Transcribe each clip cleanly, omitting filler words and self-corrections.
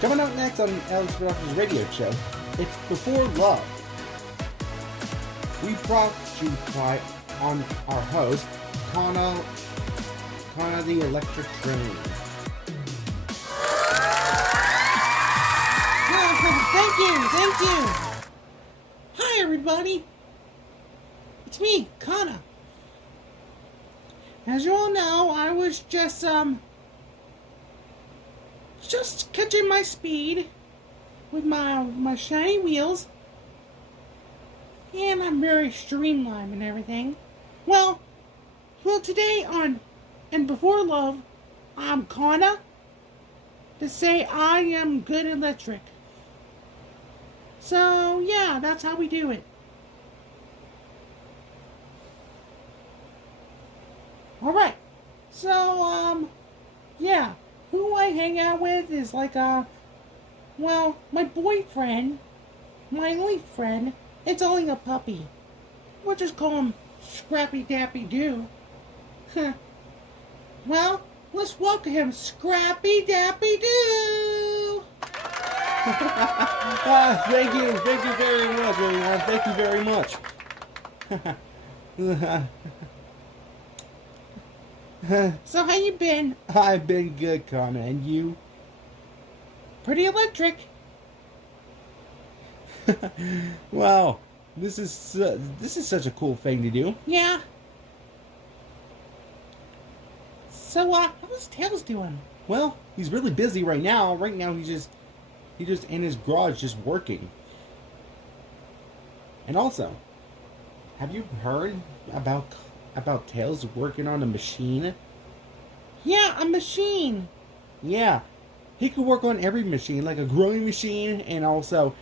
Coming up next on Alex Productions radio show, it's Before Love. We brought you by on our host, Kana the Electric Train. Thank you. Hi, everybody. It's me, Kana. As you all know, I was just catching my speed with my shiny wheels, and I'm very streamlined and everything. Well, today on and Before Love, I'm Kana to say I am good electric. So yeah, that's how we do it. All right. So yeah. Who I hang out with is like my boyfriend, my only friend. It's only a puppy. We'll just call him Scrappy Dappy Doo. Well, let's welcome him, Scrappy Dappy Doo. Thank you very much, everyone. Thank you very much. So how you been? I've been good, Kana, and you? Pretty electric. Wow, this is such a cool thing to do. Yeah. So how's Tails doing? Well, he's really busy right now. Right now, he's just in his garage, just working. And also, have you heard about Tails working on a machine? Yeah, a machine. Yeah, he could work on every machine, like a growing machine, and also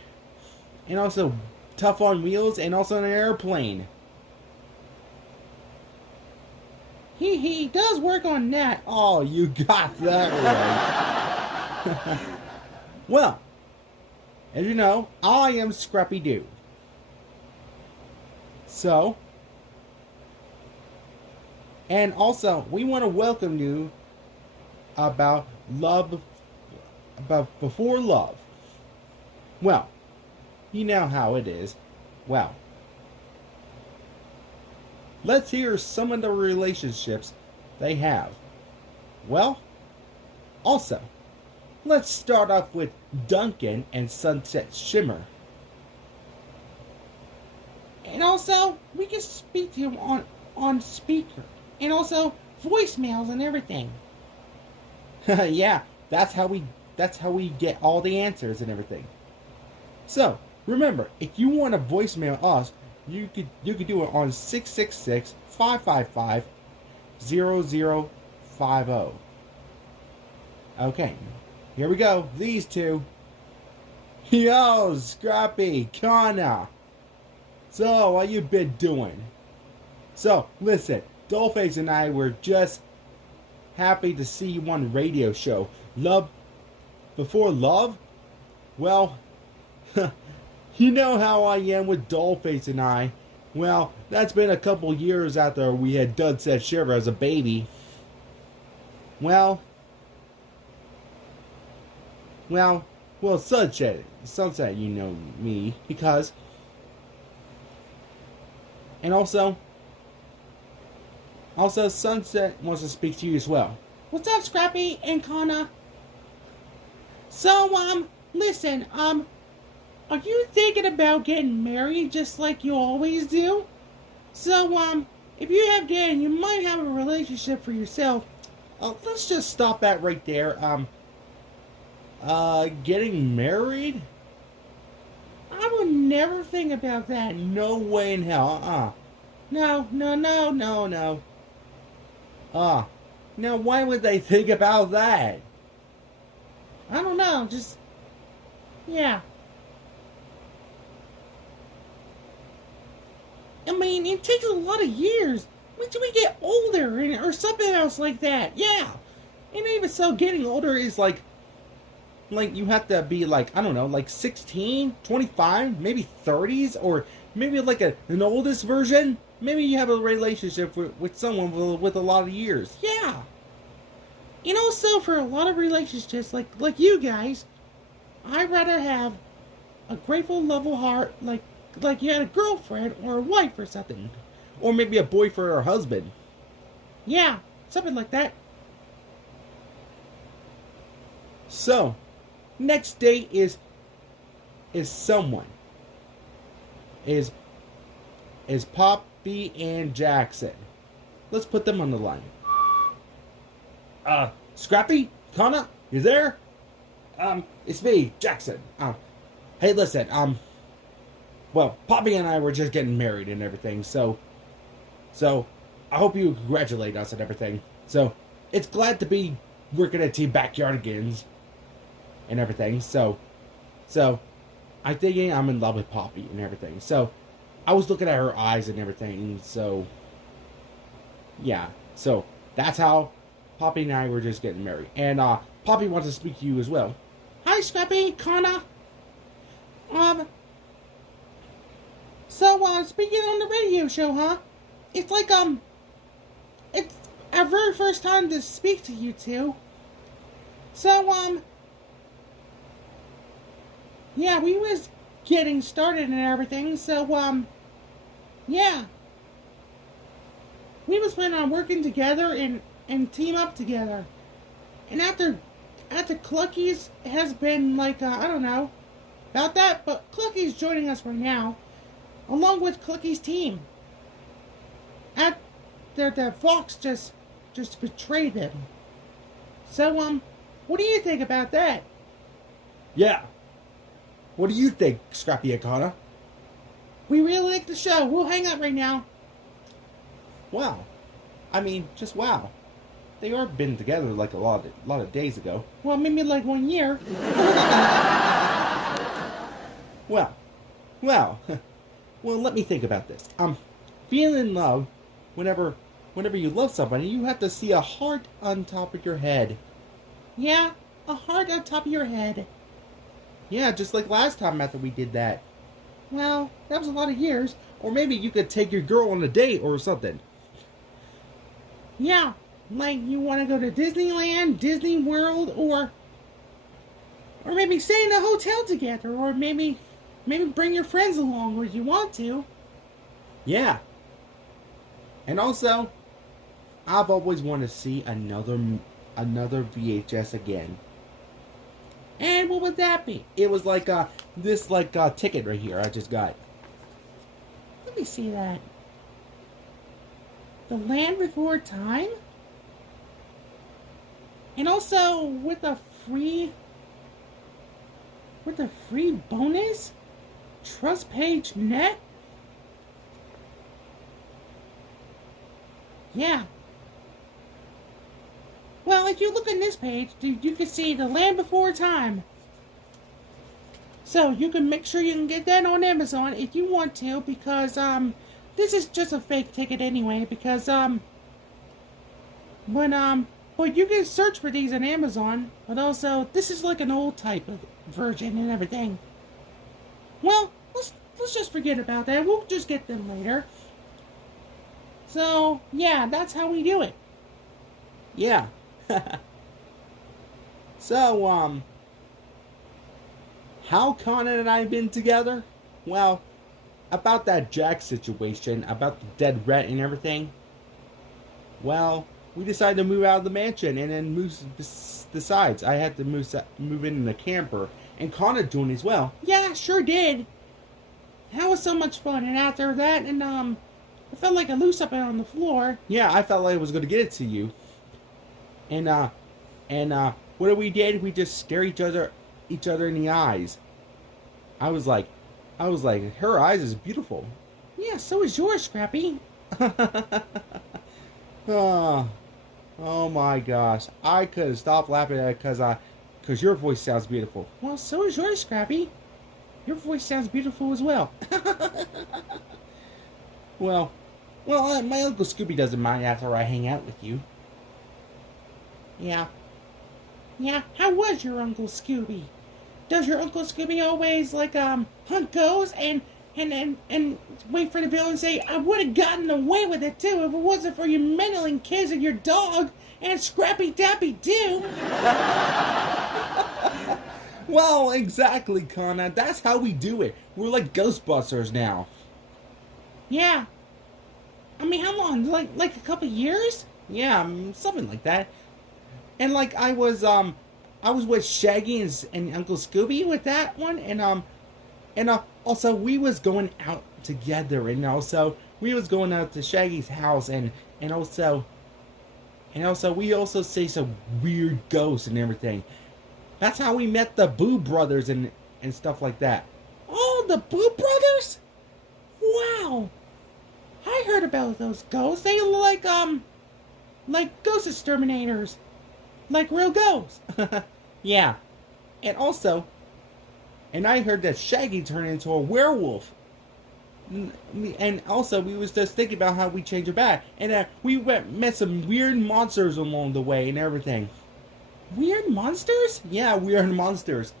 tough on wheels, and also an airplane. He does work on that. Oh, you got that right. Well, as you know, I am Scrappy Doo. So, and also, we want to welcome you about Before Love. Well, you know how it is. Well, let's hear some of the relationships they have. Well, also, let's start off with Duncan and Sunset Shimmer. And also, we can speak to him on speaker. And also, voicemails and everything. Yeah, that's how we get all the answers and everything. So, remember, if you want to voicemail us, you could do it on 666-555-0050. Okay, here we go. These two. Yo, Scrappy, Kana. So, what you been doing? So, listen, Dollface and I were just happy to see you on the radio show. Love Before Love? Well, you know how I am with Dollface and I. Well, that's been a couple years after we had done Sunset Shiver as a baby. Well, Sunset, you know me, because... And also, Sunset wants to speak to you as well. What's up, Scrappy and Kana? So, listen, are you thinking about getting married just like you always do? So, if you have Dan, you might have a relationship for yourself. Let's just stop that right there. Getting married? I would never think about that. No way in hell, No. Now why would they think about that? I don't know, just... Yeah. I mean, it takes a lot of years. Wait till we get older or something else like that. Yeah. And even so, getting older is Like you have to be like, I don't know, like 16, 25, maybe 30s, or maybe like an oldest version. Maybe you have a relationship with someone with a lot of years. Yeah. And also for a lot of relationships, like you guys, I'd rather have a grateful, level heart, like you had a girlfriend or a wife or something. Or maybe a boyfriend or husband. Yeah, something like that. So, next date is someone. Is Poppy and Jackson. Let's put them on the line. Scrappy? Connor? You there? It's me, Jackson. Hey, listen, well, Poppy and I were just getting married and everything, so I hope you congratulate us and everything. So, it's glad to be working at Team Backyardigans and everything, so I think I'm in love with Poppy and everything. So, I was looking at her eyes and everything, so yeah. So, that's how Poppy and I were just getting married. And, Poppy wants to speak to you as well. Hi, Scrappy, Connor. So, speaking on the radio show, huh? It's like, it's our very first time to speak to you two. So, yeah, we was getting started and everything, so, yeah. We was planning on working together and team up together. And after Clucky's has been like, I don't know about that, but Clucky's joining us right now, along with Clucky's team. The Fox just betrayed them. So, what do you think about that? Yeah. What do you think, Scrappy and Connor? We really like the show. We'll hang up right now. Wow. I mean, just wow. They are been together like a lot of days ago. Well, maybe like 1 year. Well, let me think about this. Being in love, whenever you love somebody, you have to see a heart on top of your head. Yeah, a heart on top of your head. Yeah, just like last time after we did that. Well, that was a lot of years. Or maybe you could take your girl on a date or something. Yeah, like you want to go to Disneyland, Disney World, or maybe stay in a hotel together, or maybe bring your friends along where you want to. Yeah. And also, I've always wanted to see another VHS again. And what would that be? It was like this ticket right here I just got. Let me see that. The Land Before Time? And also with a free bonus? Trust Page Net? Yeah. Well, if you look on this page, you can see The Land Before Time. So, you can make sure you can get that on Amazon if you want to, because, this is just a fake ticket anyway, because, but you can search for these on Amazon, but also, this is like an old type of version and everything. Well, let's just forget about that. We'll just get them later. So, yeah, that's how we do it. Yeah. So, how Conan and I been together? Well, about that Jack situation, about the dead rat and everything. Well, we decided to move out of the mansion, and then besides, I had to move in a camper, and Connor joined as well. Yeah, sure did. That was so much fun, and after that, and I felt like a loose up on the floor. Yeah, I felt like I was going to get it to you. And what we did, we just stare each other in the eyes. I was like, her eyes is beautiful. Yeah, so is yours, Scrappy. Oh my gosh. I couldn't stop laughing at it because your voice sounds beautiful. Well, so is yours, Scrappy. Your voice sounds beautiful as well. Well, my Uncle Scooby doesn't mind after I hang out with you. Yeah. Yeah, how was your Uncle Scooby? Does your Uncle Scooby always, hunt ghosts and wait for the villain and say, I would have gotten away with it too if it wasn't for your meddling kids and your dog and Scrappy Dappy Doo? Well, exactly, Connor. That's how we do it. We're like Ghostbusters now. Yeah. I mean, how long? Like a couple years? Yeah, something like that. And like I was with Shaggy and Uncle Scooby with that one, and also we was going out together, and also we was going out to Shaggy's house, and also we also see some weird ghosts and everything. That's how we met the Boo Brothers and stuff like that. Oh, the Boo Brothers? Wow. I heard about those ghosts. They look like ghost exterminators. Like real ghosts. Yeah. And also, and I heard that Shaggy turned into a werewolf. And also, we was just thinking about how we change it back. And met some weird monsters along the way and everything. Weird monsters? Yeah, weird monsters.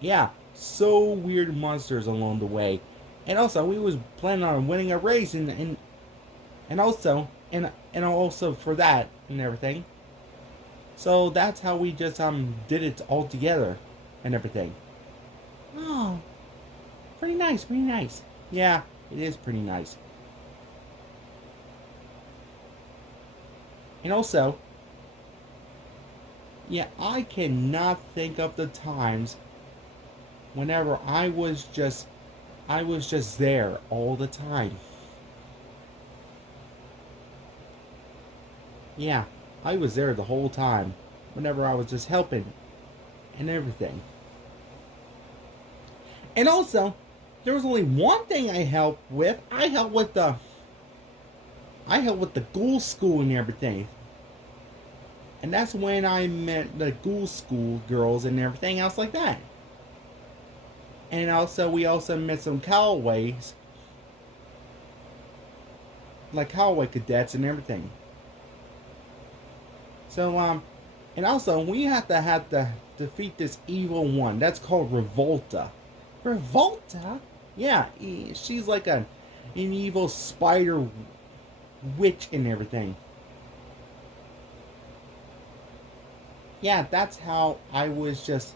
Yeah, so weird monsters along the way. And also, we was planning on winning a race and also for that and everything. So that's how we just did it all together and everything. Oh, pretty nice, pretty nice. Yeah, it is pretty nice. And also, yeah, I cannot think of the times whenever I was just there all the time. Yeah, I was there the whole time whenever I was just helping and everything. And also, there was only one thing I helped with. I helped with the Ghoul School and everything. And that's when I met the Ghoul School girls and everything else like that. And also, we also met some Callaways. Like Callaway cadets and everything. So, and also, we have to defeat this evil one. That's called Revolta. Revolta? Yeah, she's like an evil spider witch and everything. Yeah, that's how I was just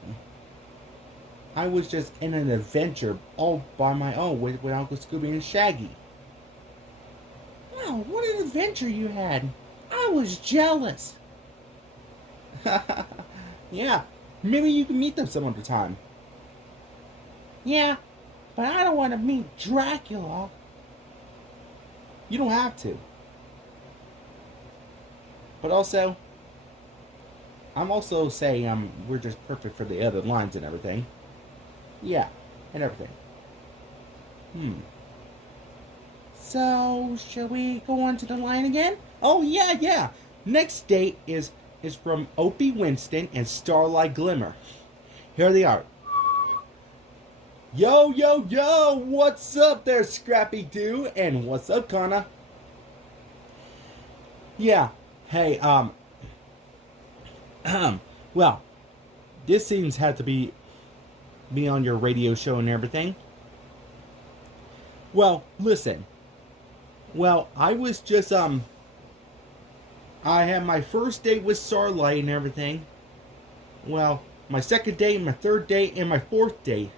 in an adventure all by my own with Uncle Scooby and Shaggy. Wow, what an adventure you had. I was jealous. Yeah, maybe you can meet them some other time. Yeah, but I don't want to meet Dracula. You don't have to. But also, I'm also saying we're just perfect for the other lines and everything. Yeah, and everything. So, shall we go on to the line again? Oh yeah. Next date is from Opie Winston and Starlight Glimmer. Here they are. Yo, what's up there, Scrappy Doo? And what's up, Connor? Yeah, hey, well, this seems had to be on your radio show and everything. Well, listen. Well, I was just, I had my first date with Starlight and everything. Well, my second date, my third date, and my fourth date.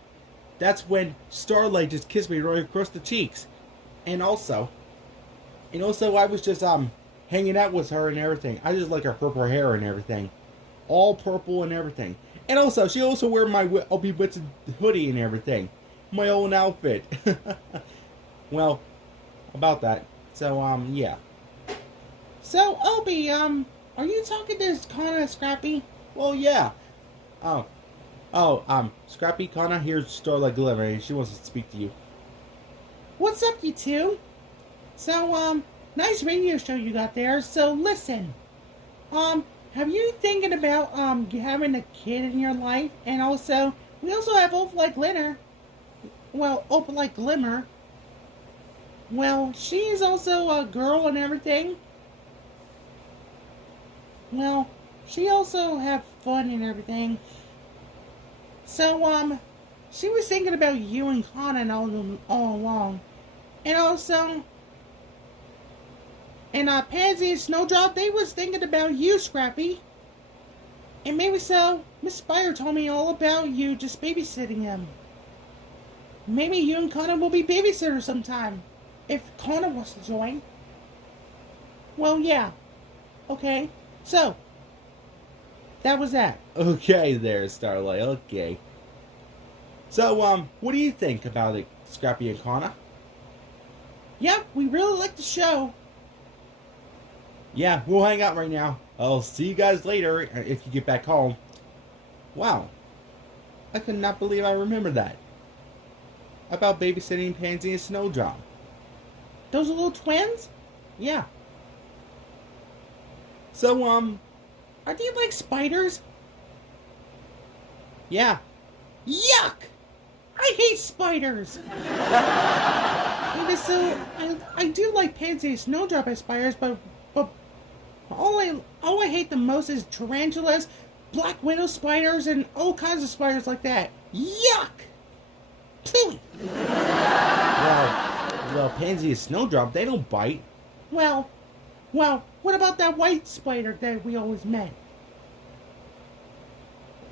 That's when Starlight just kissed me right across the cheeks. And also I was just, hanging out with her and everything. I just like her purple hair and everything. All purple and everything. And also, she also wear my Opie Winston hoodie and everything. My own outfit. Well, about that. So, yeah. So, Opie, are you talking to Connor Scrappy? Well, yeah. Scrappy, Connor, here's Starlight Glimmer. She wants to speak to you. What's up, you two? So, nice radio show you got there. So, listen. Have you thinking about, having a kid in your life? And also, we also have Opalite Glimmer. Well, Opalite Glimmer. Well, she's also a girl and everything. Well, she also have fun and everything. So, she was thinking about you and Conan all along. And also, and Pansy and Snowdrop, they was thinking about you, Scrappy. And maybe so, Miss Spider told me all about you just babysitting him. Maybe you and Connor will be babysitters sometime. If Connor wants to join. Well, yeah. Okay. So, that was that. Okay there, Starlight, okay. So, what do you think about it, Scrappy and Connor? Yep, we really like the show. Yeah, we'll hang out right now. I'll see you guys later if you get back home. Wow. I could not believe I remember that. About babysitting Pansy and Snowdrop. Those are little twins? Yeah. So, Are they like spiders? yeah. Yuck! I hate spiders! So, I do like Pansy and Snowdrop as spiders, but all I hate the most is tarantulas, black widow spiders, and all kinds of spiders like that. Yuck! Phew. Well, Pansy and Snowdrop, they don't bite. Well, what about that white spider that we always met?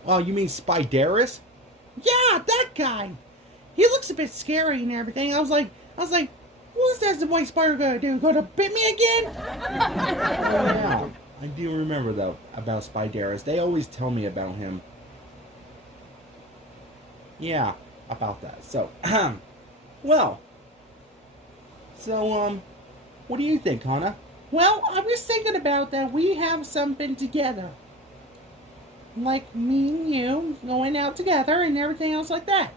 Oh, you mean Spiderus? Yeah, that guy. He looks a bit scary and everything. I was like, what's that the white spider gonna do? Gonna bit me again? Oh, yeah. I do remember, though, about Spiderus. They always tell me about him. Yeah, about that. So, well. So, what do you think, Hannah? Well, I was thinking about that we have something together. Like me and you going out together and everything else like that.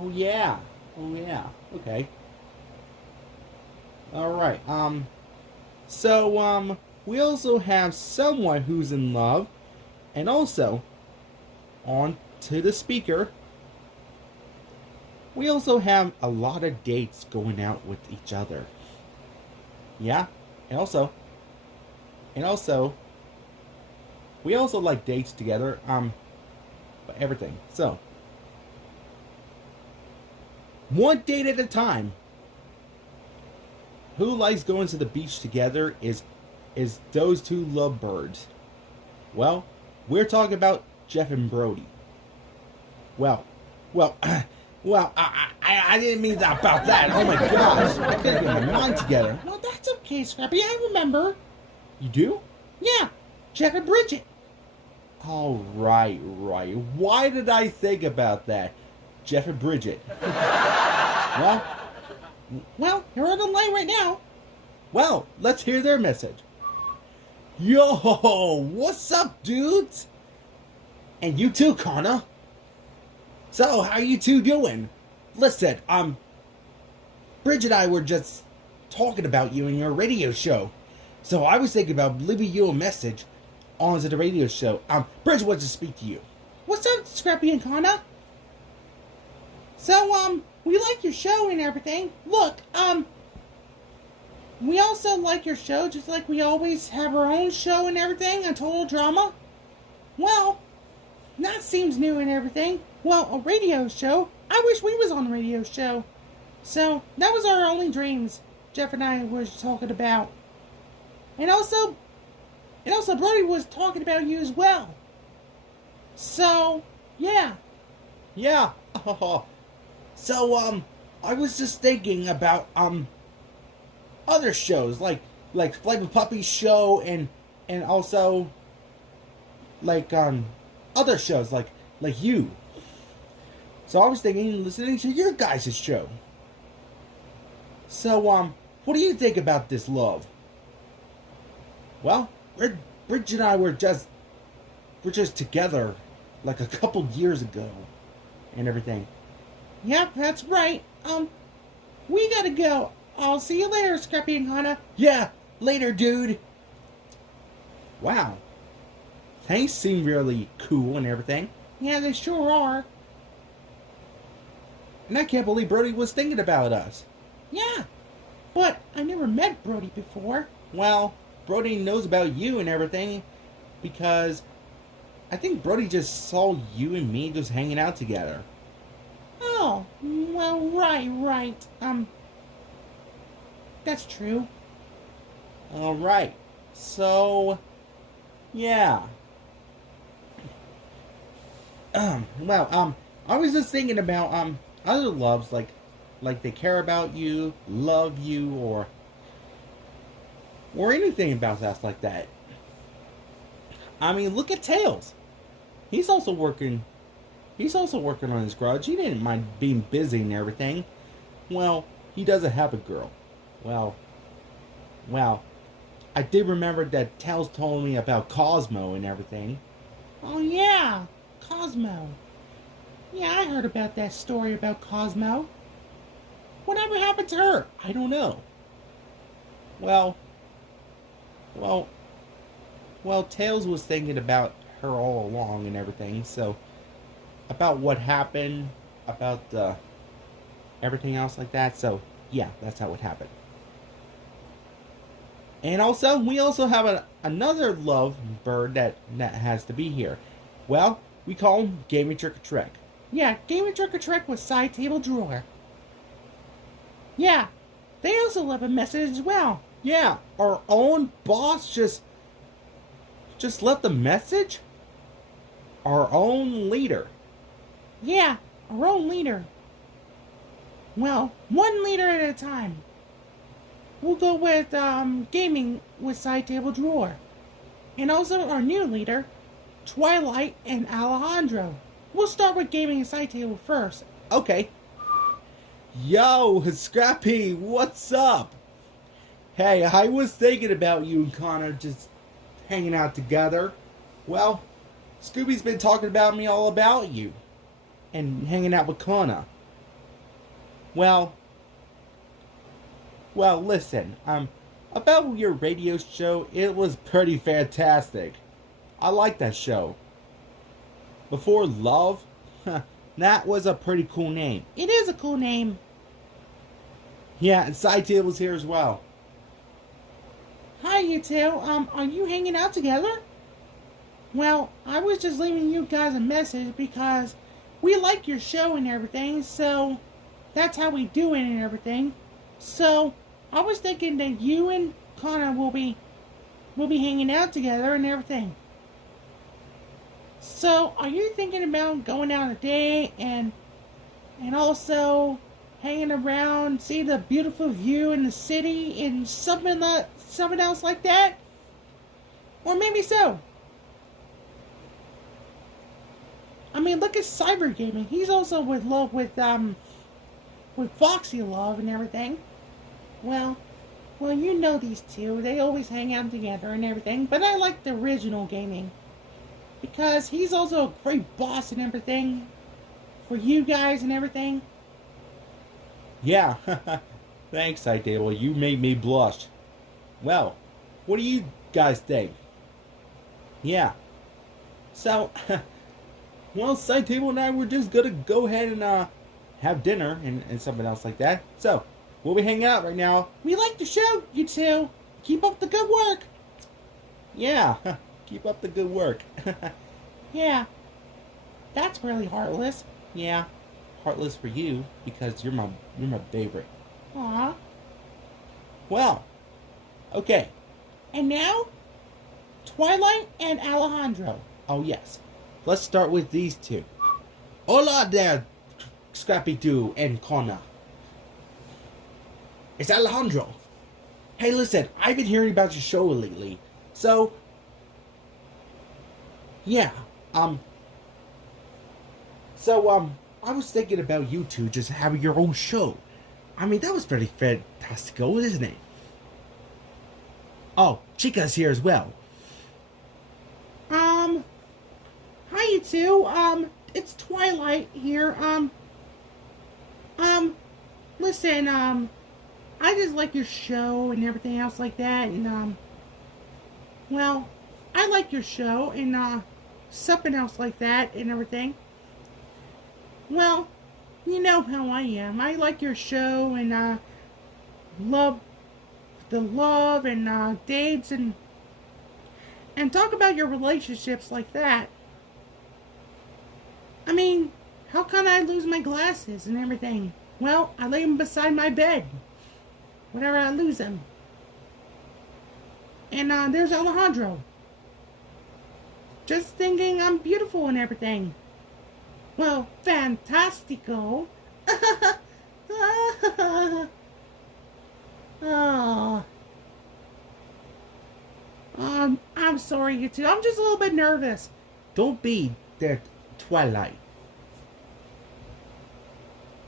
Oh, yeah. Oh, yeah. Okay. Alright, so, we also have someone who's in love, and also, on to the speaker, we also have a lot of dates going out with each other. Yeah, and also, we also like dates together, but everything. So, one date at a time. Who likes going to the beach together is those two lovebirds. Well, we're talking about Jeff and Brody. Well, I didn't mean that about that. Oh my gosh, I couldn't get my mind together. Well, that's okay, Scrappy. I remember. You do? Yeah, Jeff and Bridget. Oh, right. Why did I think about that? Jeff and Bridget. Well, you're on the line right now. Well, let's hear their message. Yo, what's up, dudes? And you too, Connor. So, how you two doing? Listen, Bridget and I were just talking about you in your radio show. So I was thinking about leaving you a message onto the radio show. Bridget wants to speak to you. What's up, Scrappy and Connor? So, we like your show and everything. Look, we also like your show, just like we always have our own show and everything, a total drama. Well, that seems new and everything. Well, a radio show. I wish we was on a radio show. So, that was our only dreams Jeff and I was talking about. And also Brody was talking about you as well. So, yeah. Yeah. So, I was just thinking about, other shows, like Flavor Puppy's show, and also, like, other shows, like you. So I was thinking, listening to your guys' show. So, what do you think about this love? Well, Bridget and I were just together, like a couple years ago, and everything. Yep, that's right. We gotta go. I'll see you later, Scrappy and Connor. Yeah, later, dude. Wow. Things seem really cool and everything. Yeah, they sure are. And I can't believe Brody was thinking about us. Yeah, but I never met Brody before. Well, Brody knows about you and everything because I think Brody just saw you and me just hanging out together. Oh, well, right. That's true. Alright. So, yeah. I was just thinking about other loves like they care about you, love you, or anything about us like that. I mean, look at Tails. He's also working. He's also working on his grudge. He didn't mind being busy and everything. Well, he doesn't have a girl. Well, well, I did remember that Tails told me about Cosmo and everything. Oh yeah, Cosmo. Yeah, I heard about that story about Cosmo. Whatever happened to her? I don't know. Well, well, well, Tails was thinking about her all along and everything. So, about what happened, about everything else like that. So, yeah, that's how it happened. And also, we also have another love bird that has to be here. Well, we call him Gaming Trick or Trick. Yeah, Game Trick or Trick with side table drawer. Yeah, they also left a message as well. Yeah, our own boss just left a message. Our own leader. Yeah, our own leader. Well, one leader at a time. We'll go with gaming with side table drawer. And also our new leader, Twilight and Alejandro. We'll start with gaming and side table first. Okay. Yo, Scrappy, what's up? Hey, I was thinking about you and Connor just hanging out together. Well, Scooby's been talking about me all about you. And hanging out with Connor. Well, listen, about your radio show, it was pretty fantastic. I like that show. Before Love, that was a pretty cool name. It is a cool name. Yeah, and Side Table's here as well. Hi, you two. Are you hanging out together? Well, I was just leaving you guys a message because we like your show and everything, so that's how we do it and everything. So I was thinking that you and Connor will be hanging out together and everything. So are you thinking about going out a day and also hanging around, see the beautiful view in the city and something else like that? Or maybe so. I mean, look at Cyber Gaming. He's also with Foxy Love and everything. Well, you know these two. They always hang out together and everything. But I like the original gaming because he's also a great boss and everything for you guys and everything. Yeah, thanks, Side Table. You made me blush. Well, what do you guys think? Yeah. So, well, Side Table and I were just gonna go ahead and have dinner and something else like that. So, we'll be hanging out right now. We like the show, you two. Keep up the good work. Yeah, keep up the good work. Yeah, that's really heartless. Yeah, heartless for you because you're my favorite. Aw. Well, okay. And now, Twilight and Alejandro. Oh yes, let's start with these two. Hola there, Scrappy Doo and Connor. It's Alejandro. Hey, listen, I've been hearing about your show lately. So, yeah, I was thinking about you two just having your own show. I mean, that was pretty fantastical, isn't it? Oh, Chica's here as well. Hi you two. It's Twilight here. Listen, I just like your show and everything else like that, and, well, I like your show and, something else like that and everything. Well, you know how I am. I like your show and, love the love and, dates and talk about your relationships like that. I mean, how can I lose my glasses and everything? Well, I lay them beside my bed whenever I lose them. And there's Alejandro. Just thinking I'm beautiful and everything. Well, fantastico. Oh. I'm sorry, you two. I'm just a little bit nervous. Don't be that Twilight.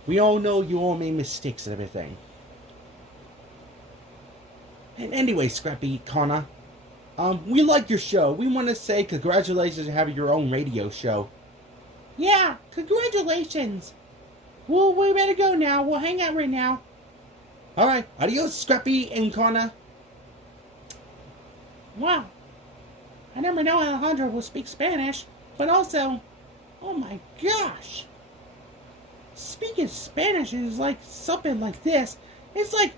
We all know you all made mistakes and everything. And anyway, Scrappy, Connor, we like your show. We want to say congratulations on having your own radio show. Yeah, congratulations. Well, we better go now. We'll hang out right now. Alright, adios, Scrappy and Connor. Wow. I never know Alejandro will speak Spanish, but also, oh my gosh. Speaking Spanish is like something like this. It's like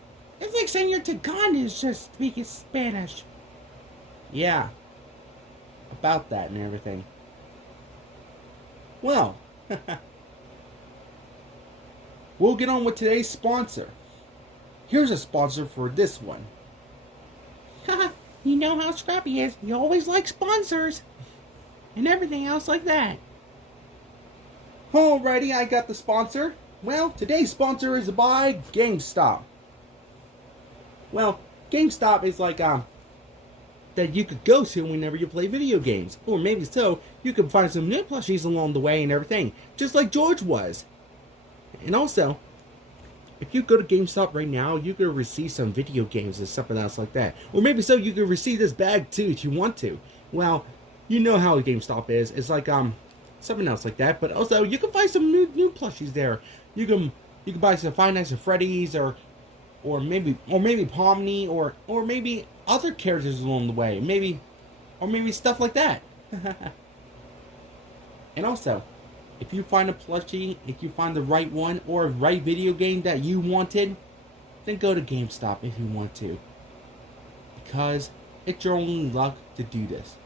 Senor Tagan is just speaking Spanish. Yeah, about that and everything. Well, we'll get on with today's sponsor. Here's a sponsor for this one. Haha, you know how Scrappy is. He always likes sponsors. And everything else like that. Alrighty, I got the sponsor. Well, today's sponsor is by GameStop. Well, GameStop is like, that you could go to whenever you play video games. Or maybe so, you could find some new plushies along the way and everything. Just like George was. And also, if you go to GameStop right now, you could receive some video games and something else like that. Or maybe so, you could receive this bag too if you want to. Well, you know how GameStop is. It's like, something else like that. But also, you can find some new plushies there. You can buy some Five Nights at Freddy's or maybe Pomni or maybe other characters along the way. Maybe stuff like that. And also, if you find a plushie, if you find the right one or right video game that you wanted, then go to GameStop if you want to. Because it's your only luck to do this.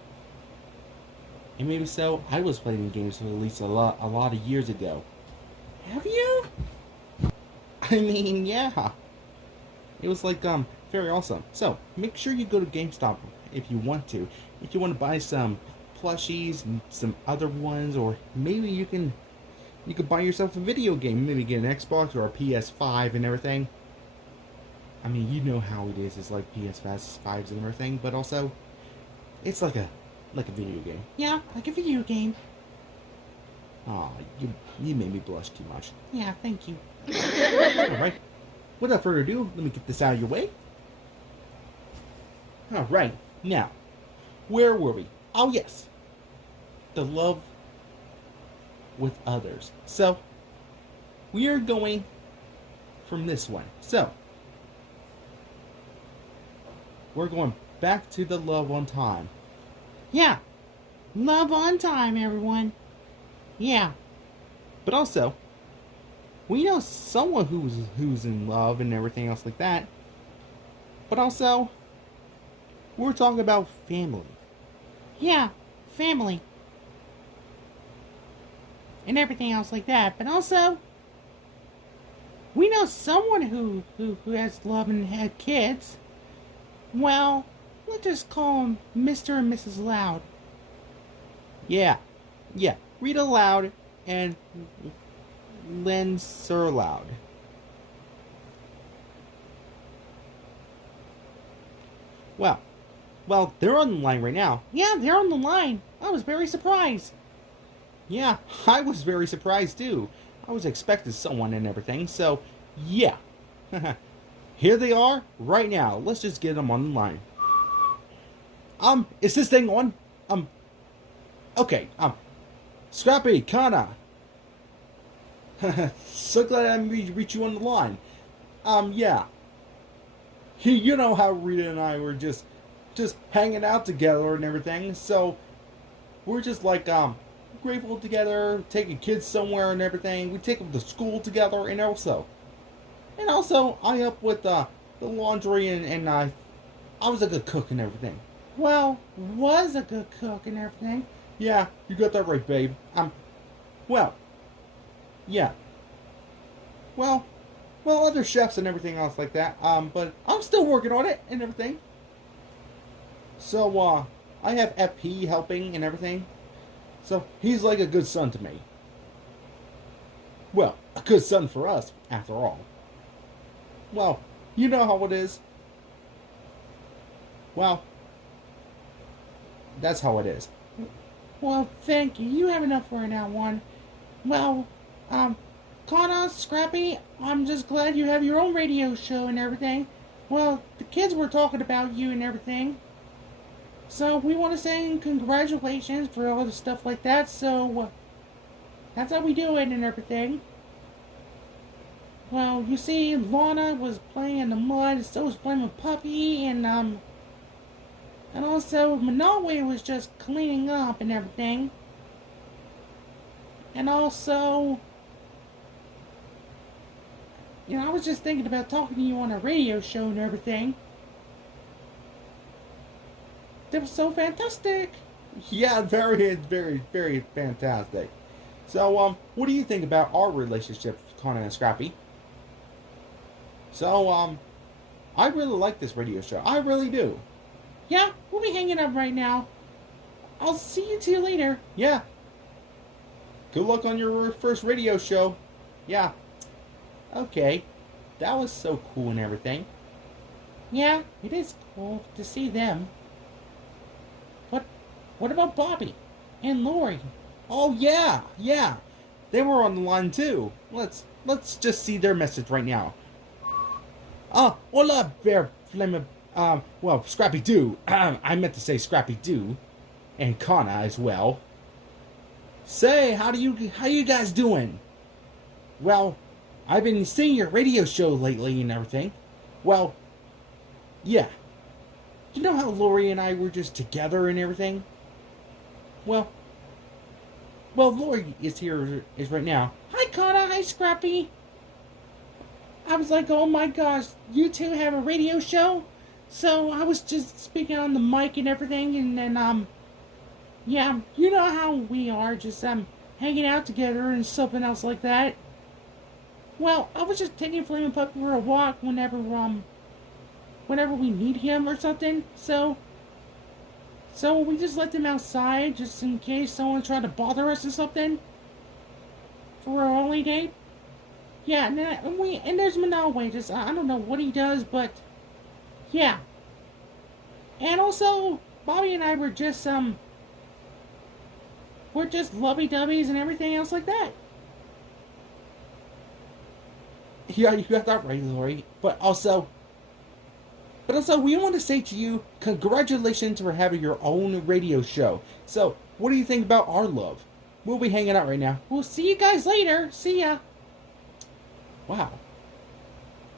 And maybe so, I was playing games for at least a lot of years ago. Have you? I mean, yeah. It was like, very awesome. So, make sure you go to GameStop if you want to. If you want to buy some plushies and some other ones, or maybe you can buy yourself a video game. Maybe get an Xbox or a PS5 and everything. I mean, you know how it is. It's like PS5s and everything, but also, it's like a video game. Yeah, like a video game. Aw, you made me blush too much. Yeah, thank you. Alright. Without further ado, let me get this out of your way. Alright, now, where were we? Oh yes, the love with others. So, we are going from this one. So, we're going back to the love on time. Yeah, love on time, everyone. Yeah. But also, we know someone who's in love and everything else like that. But also, we're talking about family. Yeah, family. And everything else like that. But also, we know someone who has love and had kids. Well, let's just call them Mr. and Mrs. Loud. Yeah. Rita Loud and Len Sir Loud. Well, they're on the line right now. Yeah, they're on the line. I was very surprised. Yeah, I was very surprised too. I was expecting someone and everything, so yeah. Here they are right now. Let's just get them on the line. Is this thing on? Okay, Scrappy, Kana. So glad I reached you on the line. Yeah. You know how Rita and I were just hanging out together and everything, so we're just like, grateful together, taking kids somewhere and everything. We take them to school together, and also I help with the laundry and I was a good cook and everything. Well, was a good cook and everything. Yeah, you got that right, babe. Well, yeah. Well, other chefs and everything else like that. But I'm still working on it and everything. So, I have FP helping and everything. So, he's like a good son to me. Well, a good son for us, after all. Well, you know how it is. Well, that's how it is. Well, thank you. You have enough for now, one. Well, Connor, Scrappy, I'm just glad you have your own radio show and everything. Well, the kids were talking about you and everything. So we want to say congratulations for all the stuff like that. So that's how we do it and everything. Well, you see, Lana was playing in the mud, so was playing with Puppy, and also Manoe was just cleaning up and everything. And also, I was just thinking about talking to you on a radio show and everything. That was so fantastic. Yeah, very, very, very fantastic. So, what do you think about our relationship, Connor and Scrappy? So, I really like this radio show. I really do. Yeah, we'll be hanging up right now. I'll see you two later. Yeah. Good luck on your first radio show. Yeah. Okay. That was so cool and everything. Yeah, it is cool to see them. But what about Bobby and Lori? Oh yeah, yeah. They were on the line too. Let's just see their message right now. Hola, Bear Flame. Well, Scrappy Doo. I meant to say Scrappy Doo, and Kana as well. Say, how you guys doing? Well, I've been seeing your radio show lately and everything. Well, yeah. You know how Lori and I were just together and everything? Well, Lori is right now. Hi, Connor. Hi, Scrappy. I was like, oh my gosh, you two have a radio show? So I was just speaking on the mic and everything, and then, yeah, you know how we are, just, hanging out together and something else like that. Well, I was just taking Flaming Puppy for a walk whenever we need him or something, so we just let them outside just in case someone tried to bother us or something for our only date. Yeah, and there's Manoe, just, I don't know what he does, but, yeah. And also, Bobby and I were just, we're just lovey-dovey's and everything else like that. Yeah, you got that right, Lori. But also, we want to say to you, congratulations for having your own radio show. So, what do you think about our love? We'll be hanging out right now. We'll see you guys later. See ya. Wow.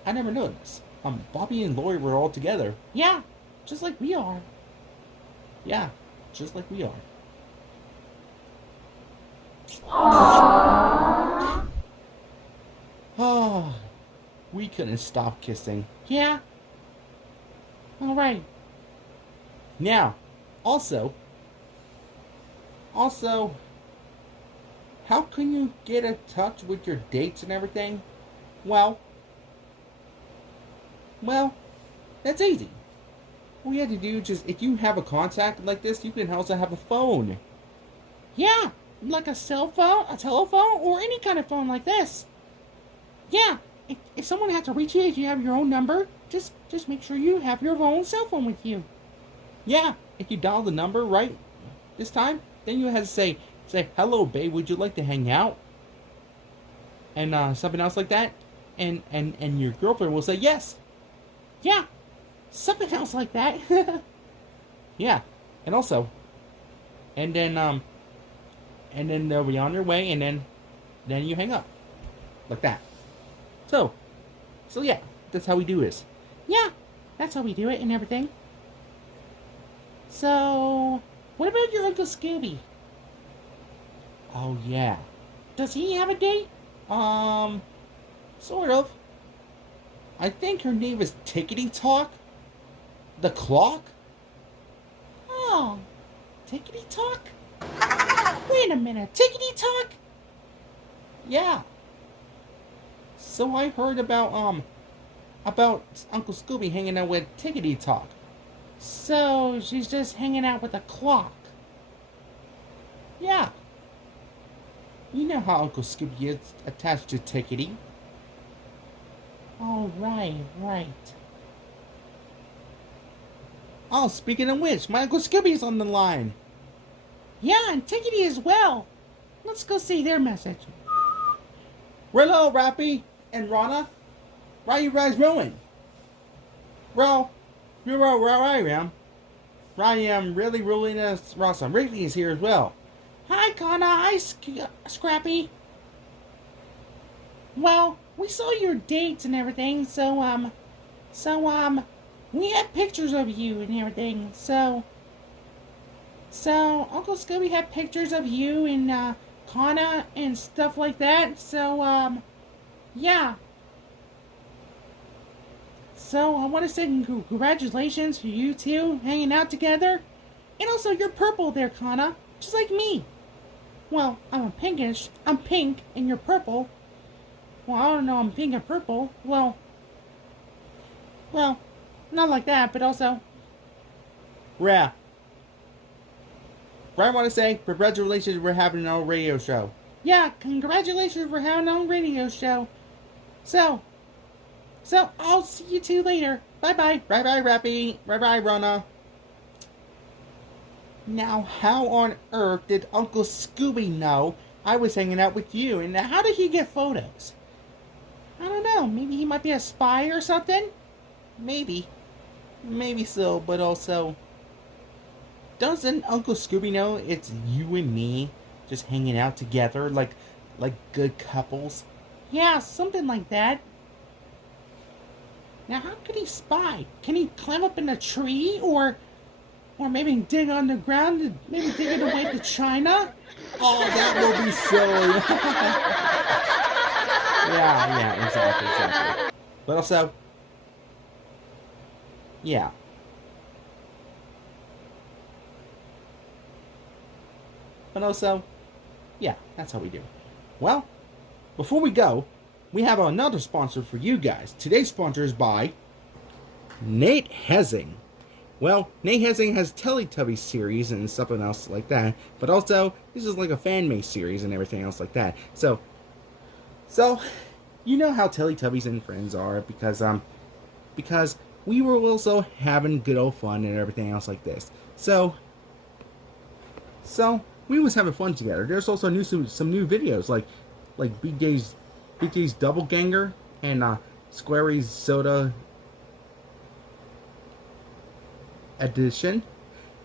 I never knew this. Bobby and Lori were all together. Yeah, just like we are. Yeah, just like we are. Oh, we couldn't stop kissing. Yeah. All right. Now, also, how can you get in touch with your dates and everything? Well, that's easy. All you have to do if you have a contact like this, you can also have a phone. Yeah, like a cell phone, a telephone, or any kind of phone like this. Yeah, if someone has to reach you, if you have your own number, just make sure you have your own cell phone with you. Yeah, if you dial the number right this time, then you have to say, hello, babe, would you like to hang out? And something else like that. And your girlfriend will say yes. Yeah, something else like that. Yeah, and also, and then they'll be on their way, and then you hang up, like that. So yeah, that's how we do this. Yeah, that's how we do it and everything. So, what about your Uncle Scooby? Oh yeah. Does he have a date? Sort of. I think her name is Tickety Talk. The clock? Oh, Tickety Talk? Wait a minute, Tickety Talk? Yeah. So I heard about Uncle Scooby hanging out with Tickety Talk. So she's just hanging out with a clock. Yeah. You know how Uncle Scooby is attached to Tickety. Oh, right. Oh, speaking of which, my Uncle Scooby's on the line. Yeah, and Tickety as well. Let's go see their message. Hello, Rappy and Rana. Why are you guys rolling? Well, you're where I am. I am really ruling us. Rossum Wrigley is here as well. Hi, Connor. Hi, Scrappy. Well, we saw your dates and everything, so we had pictures of you and everything, so Uncle Scooby had pictures of you and, Connor and stuff like that, so, yeah. So, I want to say congratulations to you two hanging out together. And also, you're purple there, Connor, just like me. Well, I'm pink, and you're purple. Well, I don't know, I'm pink and purple. Well, not like that, but also. Yeah. I want to say congratulations for having our radio show. Yeah, congratulations for having our radio show. So I'll see you two later. Bye-bye. Bye-bye, Rappy. Bye-bye, Rana. Now, how on earth did Uncle Scooby know I was hanging out with you? And how did he get photos? I don't know. Maybe he might be a spy or something? Maybe. Maybe so, but also... Doesn't Uncle Scooby know it's you and me just hanging out together like good couples? Yeah, something like that. Now, how could he spy? Can he climb up in a tree or maybe dig on the ground and maybe dig it away to China? Oh, that will be silly. yeah, exactly. But also, yeah. But also, yeah, that's how we do. Well, before we go, we have another sponsor for you guys. Today's sponsor is by Nate Hessing. Well, Nate Hessing has Teletubbies series and something else like that, but also this is like a fan-made series and everything else like that. So you know how Teletubbies and Friends are because we were also having good old fun and everything else like this. So we was having fun together. There's also some new videos like BJ's Double Ganger and Squarey's Soda edition.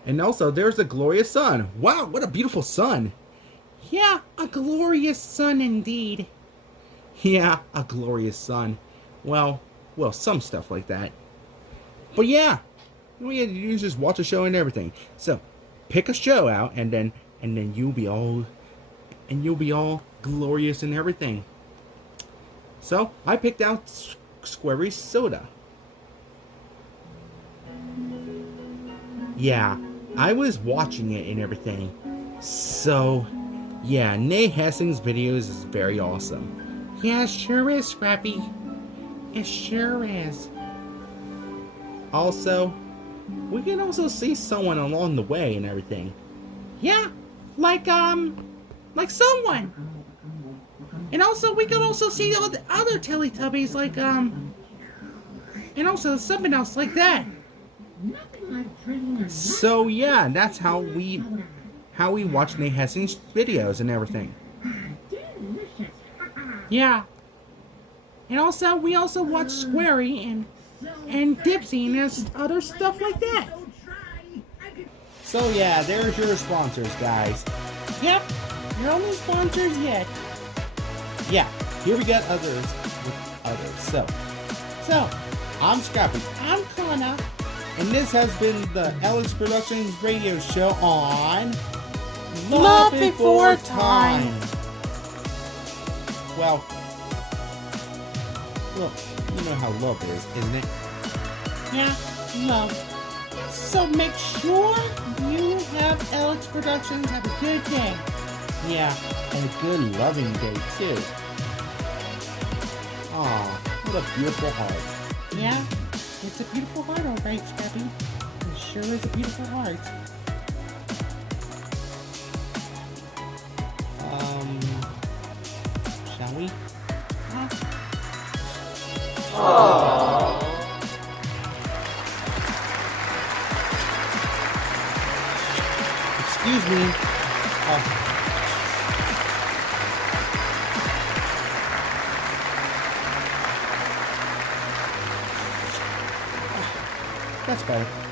And also there's a glorious sun. Wow, what a beautiful sun. Yeah, a glorious sun indeed. Yeah, a glorious sun. Well, some stuff like that. But yeah, you just watch a show and everything. So pick a show out and then you'll be all glorious and everything. So I picked out Squarey's Soda. Yeah, I was watching it and everything. So yeah, Nate Hessing's videos is very awesome. Yeah, it sure is, Scrappy. It sure is. Also, we can also see someone along the way and everything. Yeah, like someone. And also, we could also see all the other Teletubbies, like, and also something else like that. So yeah, that's how we watch Nate Hessing's videos and everything. Yeah. And also, we also watch Squarey and Dipsy and other stuff like that. So yeah, there's your sponsors, guys. Yep, your only sponsors yet. Yeah, here we got others with others. So I'm Scrappy. I'm Connor. And this has been the Alex Productions radio show on Love Before Time. Well, look, you know how love is, isn't it? Yeah, love. So make sure you have Alex Productions have a good day. Yeah, and a good loving day too. Aw, what a beautiful heart. Yeah, it's a beautiful heart, alright, Scrappy. It sure is a beautiful heart. shall we? Huh? Excuse me. That's better.